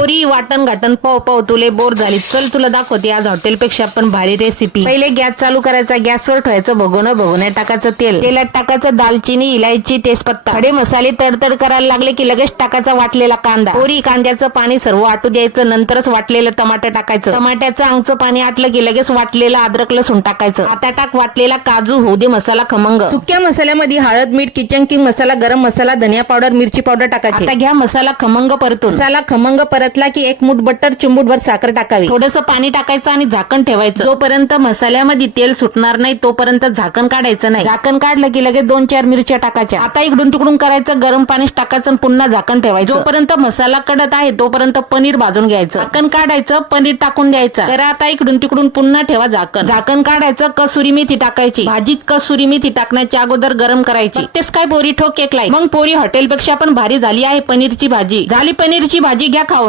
पोरी वाटण घाटण पाव पाव तुले बोर झाली, चल तुला दाखवते आज हॉटेलपेक्षा पण भारी रेसिपी। पहिले गॅस चालू करायचा, गॅसवर ठेवायचं भगोन्या टाकायचं तेल, तेलात टाकायचं दालचिनी, इलायची, तेजपत्ता, खडे मसाले तडतड करायला लागले की लगेच टाकायचा वाटलेला कांदा। पोरी कांद्याचं पाणी सर्व आटू द्यायचं, नंतरच वाटलेलं टमाटर टाकायचं। टमाट्याचं अंगचं पाणी आटलं की लगेच वाटलेलं अद्रक लसूण टाकायचं। आता टाक वाटलेला काजू, होऊ दे मसाला खमंग। सुक्या मसाल्यामध्ये हळद, मीठ, किचन किंग मसाला, गरम मसाला, धनिया पावडर, मिरची पावडर टाकायची। आता घ्या मसाला खमंग परतून। मसाला खमंग परतला की एक मूठ बटर, चिमूटभर साखर टाकावी, थोडंसं पाणी टाकायचं आणि झाकण ठेवायचं। जोपर्यंत मसाल्यामध्ये तेल सुटणार नाही तोपर्यंत झाकण काढायचं नाही। झाकण काढलं की लगेच 2-4 मिरच्या टाकायच्या। आता इकडून तिकडून करायचं, गरम पाणी टाकायचं, पुन्हा झाकण ठेवायचं। जोपर्यंत मसाला कडत आहे तोपर्यंत पनीर भाजून घ्यायचं। झाकण काढायचं, पनीर टाकून द्यायचं। तर आता इकडून तिकडून पुन्हा ठेवा झाकण। झाकण काढायचं, कसुरी मेथी टाकायची। भाजीत कसुरी मेथी टाकण्याच्या अगोदर गरम करायची। तेच काय पोरी ठोक एक लाईक। मग पोरी हॉटेलपेक्षा पण भारी झाली आहे पनीरची भाजी। झाली पनीरची भाजी, घ्या खाऊन।